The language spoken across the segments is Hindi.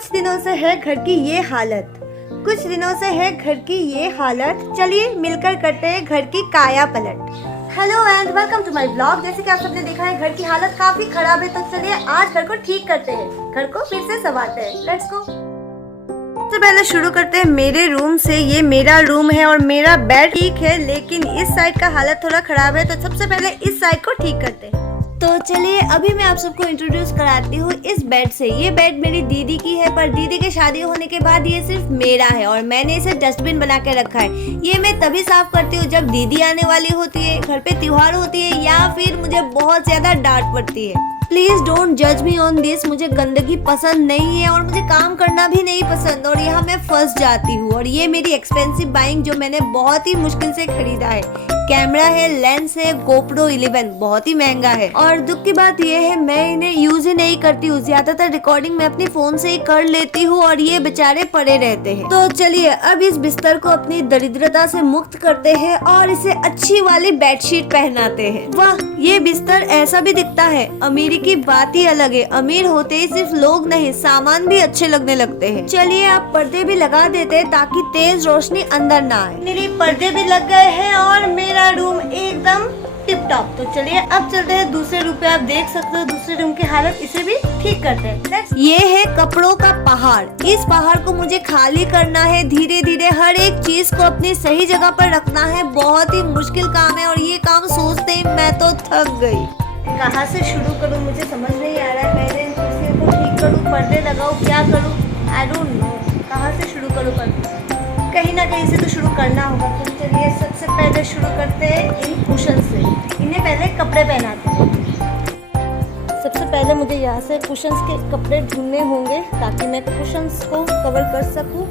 कुछ दिनों से है घर की ये हालत, कुछ दिनों से है घर की ये हालत। चलिए मिलकर करते हैं घर की काया पलट। Hello and welcome to my blog. जैसे कि आप सबने देखा है घर की हालत काफी खराब है, तो चलिए आज घर को ठीक करते हैं, घर को फिर से संवारते हैं। Let's go. सबसे पहले शुरू करते हैं मेरे रूम से। ये मेरा रूम है और मेरा बेड ठीक है, लेकिन इस साइड का हालत थोड़ा खराब है, तो सबसे पहले इस साइड को ठीक करते हैं। तो चलिए अभी मैं आप सबको इंट्रोड्यूस कराती हूँ इस बेड से। ये बेड मेरी दीदी की है, पर दीदी के शादी होने के बाद ये सिर्फ मेरा है और मैंने इसे डस्टबिन बना के रखा है। ये मैं तभी साफ करती हूँ जब दीदी आने वाली होती है, घर पे त्योहार होती है, या फिर मुझे बहुत ज्यादा डांट पड़ती है। प्लीज डोंट जज मी ऑन दिस। मुझे गंदगी पसंद नहीं है और मुझे काम करना भी नहीं पसंद, और यहाँ मैं फंस जाती हूँ। और ये मेरी एक्सपेंसिव बाइंग जो मैंने बहुत ही मुश्किल से खरीदा है। कैमरा है, लेंस है, GoPro 11 बहुत ही महंगा है। और दुख की बात यह है मैं इन्हें यूज ही नहीं करती हूँ। ज्यादातर रिकॉर्डिंग मैं अपनी फोन से ही कर लेती हूँ और ये बेचारे पड़े रहते हैं। तो चलिए अब इस बिस्तर को अपनी दरिद्रता से मुक्त करते हैं और इसे अच्छी वाली बेडशीट पहनाते हैं। वाह, ये बिस्तर ऐसा भी दिखता है। अमीरी की बात ही अलग है। अमीर होते ही सिर्फ लोग नहीं, सामान भी अच्छे लगने लगते हैं। चलिए आप पर्दे भी लगा देते हैं ताकि तेज रोशनी अंदर ना आए। मेरे पर्दे भी लग गए हैं और मेरा रूम एकदम टिप टॉप। तो चलिए अब चलते हैं दूसरे रूम पे। आप देख सकते हो दूसरे रूम की हालत, इसे भी ठीक करते हैं। ये है कपड़ों का पहाड़। इस पहाड़ को मुझे खाली करना है। धीरे धीरे हर एक चीज को अपनी सही जगह पर रखना है। बहुत ही मुश्किल काम है और ये काम सोचते ही मैं तो थक गई। कहाँ से शुरू करूँ मुझे समझ नहीं आ रहा है। पहले इन कुर्सियों को ठीक करूँ, पर्दे लगाऊँ, क्या करूँ, आई डोंट नो कहाँ से शुरू करूँ। पर कहीं ना कहीं से तो शुरू करना होगा। तो चलिए सबसे पहले शुरू करते हैं इन कुशन से। इन्हें पहले कपड़े पहनाते हैं। सबसे पहले मुझे यहाँ से कुशन्स के कपड़े ढूंढने होंगे ताकि मैं कुशन्स को कवर कर सकूँ।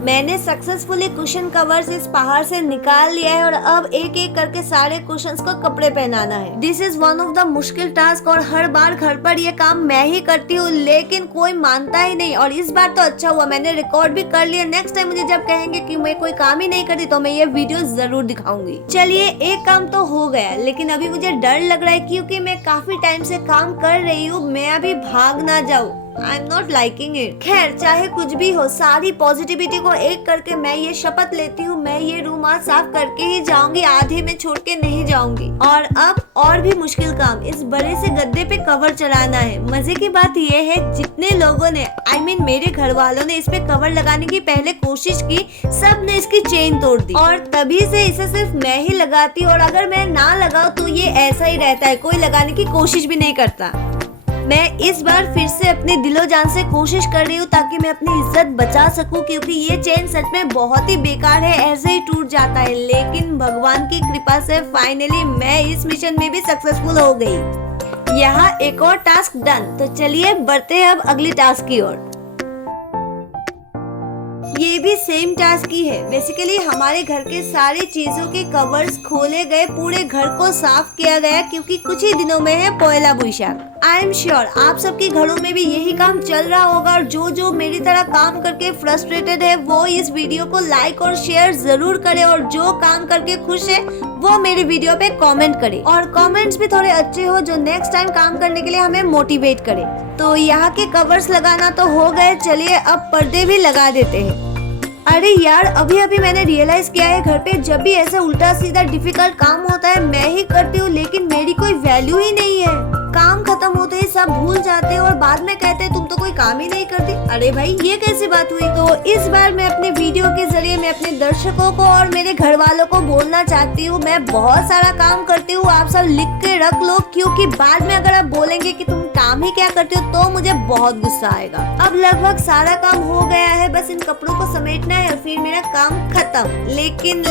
मैंने सक्सेसफुली कुशन कवर्स इस पहाड़ से निकाल लिया है और अब एक एक करके सारे कुशन्स को कपड़े पहनाना है। This is one of the मुश्किल टास्क और हर बार घर पर ये काम मैं ही करती हूँ, लेकिन कोई मानता ही नहीं। और इस बार तो अच्छा हुआ मैंने रिकॉर्ड भी कर लिया। नेक्स्ट टाइम मुझे जब कहेंगे कि मैं कोई काम ही नहीं करती तो मैं ये वीडियो जरूर दिखाऊंगी। चलिए एक काम तो हो गया, लेकिन अभी मुझे डर लग रहा है क्योंकि मैं काफी टाइम से काम कर रही हूँ। मैं अभी भाग ना जाऊँ। I am not liking it. खैर चाहे कुछ भी हो, सारी पॉजिटिविटी को एक करके मैं ये शपथ लेती हूँ मैं ये रूम आज साफ करके ही जाऊंगी, आधे में छोड़ के नहीं जाऊंगी। और अब और भी मुश्किल काम, इस बड़े से गद्दे पे कवर चढ़ाना है। मजे की बात ये है जितने लोगों ने मेरे घर वालों ने इस पे कवर लगाने की पहले कोशिश की, सब ने इसकी चेन तोड़ दी और तभी से इसे सिर्फ मैं ही लगाती। और अगर मैं ना लगाऊं तो ये ऐसा ही रहता है, कोई लगाने की कोशिश भी नहीं करता। मैं इस बार फिर से अपने दिलो जान से कोशिश कर रही हूँ ताकि मैं अपनी इज्जत बचा सकूं, क्योंकि ये चेन सच में बहुत ही बेकार है, ऐसे ही टूट जाता है। लेकिन भगवान की कृपा से फाइनली मैं इस मिशन में भी सक्सेसफुल हो गई। यहाँ एक और टास्क डन। तो चलिए बढ़ते हैं अब अगली टास्क की ओर। ये भी सेम टास्क ही है। बेसिकली हमारे घर के सारी चीजों के कवर्स खोले गए, पूरे घर को साफ किया गया क्योंकि कुछ ही दिनों में है Poila Boishakh. I am sure आप सबके घरों में भी यही काम चल रहा होगा और जो मेरी तरह काम करके फ्रस्ट्रेटेड है वो इस वीडियो को लाइक और शेयर जरूर करे, और जो काम करके खुश है वो मेरी वीडियो पे कमेंट करे, और कमेंट्स भी थोड़े अच्छे हो जो नेक्स्ट टाइम काम करने के लिए हमें मोटिवेट करे। तो यहाँ के कवर्स लगाना तो हो गए, चलिए अब पर्दे भी लगा देते हैं। अरे यार अभी अभी मैंने रियलाइज किया है घर पे जब भी ऐसा उल्टा सीधा डिफिकल्ट काम होता है मैं ही करती हूँ, लेकिन मेरी कोई वैल्यू ही नहीं है। काम खत्म होते ही सब भूल जाते हैं और बाद में कहते हैं तुम तो कोई काम ही नहीं करती। अरे भाई ये कैसी बात हुई। तो इस बार मैं अपने वीडियो के जरिए मैं अपने दर्शकों को और मेरे घर वालों को बोलना चाहती हूँ मैं बहुत सारा काम करती हूँ, आप सब लिख के रख लो, क्योंकि बाद में अगर आप बोलेंगे कि तुम काम ही क्या करते हो तो मुझे बहुत गुस्सा आएगा। अब लगभग सारा काम हो गया है, बस इन कपड़ों को समेटना है और फिर मेरा काम खत्म। लेकिन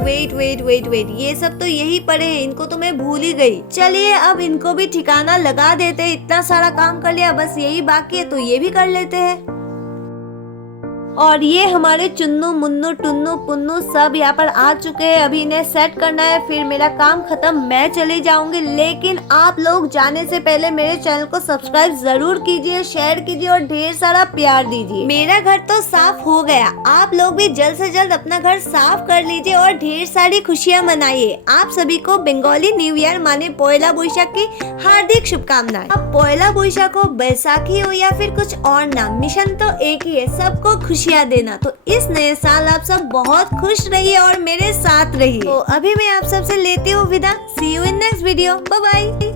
वेट, ये सब तो यही पड़े हैं, इनको तो मैं भूल ही गई। चलिए अब इनको भी ठिकाना लगा देते हैं। इतना सारा काम कर लिया, बस यही बाकी है तो ये भी कर लेते हैं। और ये हमारे चुन्नू मुन्नू टुन्नू पुन्नू सब यहाँ पर आ चुके हैं। अभी इन्हें सेट करना है, फिर मेरा काम खत्म, मैं चली जाऊंगी। लेकिन आप लोग जाने से पहले मेरे चैनल को सब्सक्राइब जरूर कीजिए, शेयर कीजिए और ढेर सारा प्यार दीजिए। मेरा घर तो साफ हो गया, आप लोग भी जल्द से जल्द अपना घर साफ कर लीजिए और ढेर सारी खुशियाँ मनाइए। आप सभी को बंगाली न्यू ईयर माने पोयला बोईशाख की हार्दिक शुभकामनाएं। अब पोयला बोईशाख हो, बैसाखी हो या फिर कुछ और नाम, मिशन तो एक ही है, सबको खुशियाँ देना। तो इस नए साल आप सब बहुत खुश रहिए और मेरे साथ रहिए। तो अभी मैं आप सबसे लेती हूँ विदा। See you in next video, bye bye.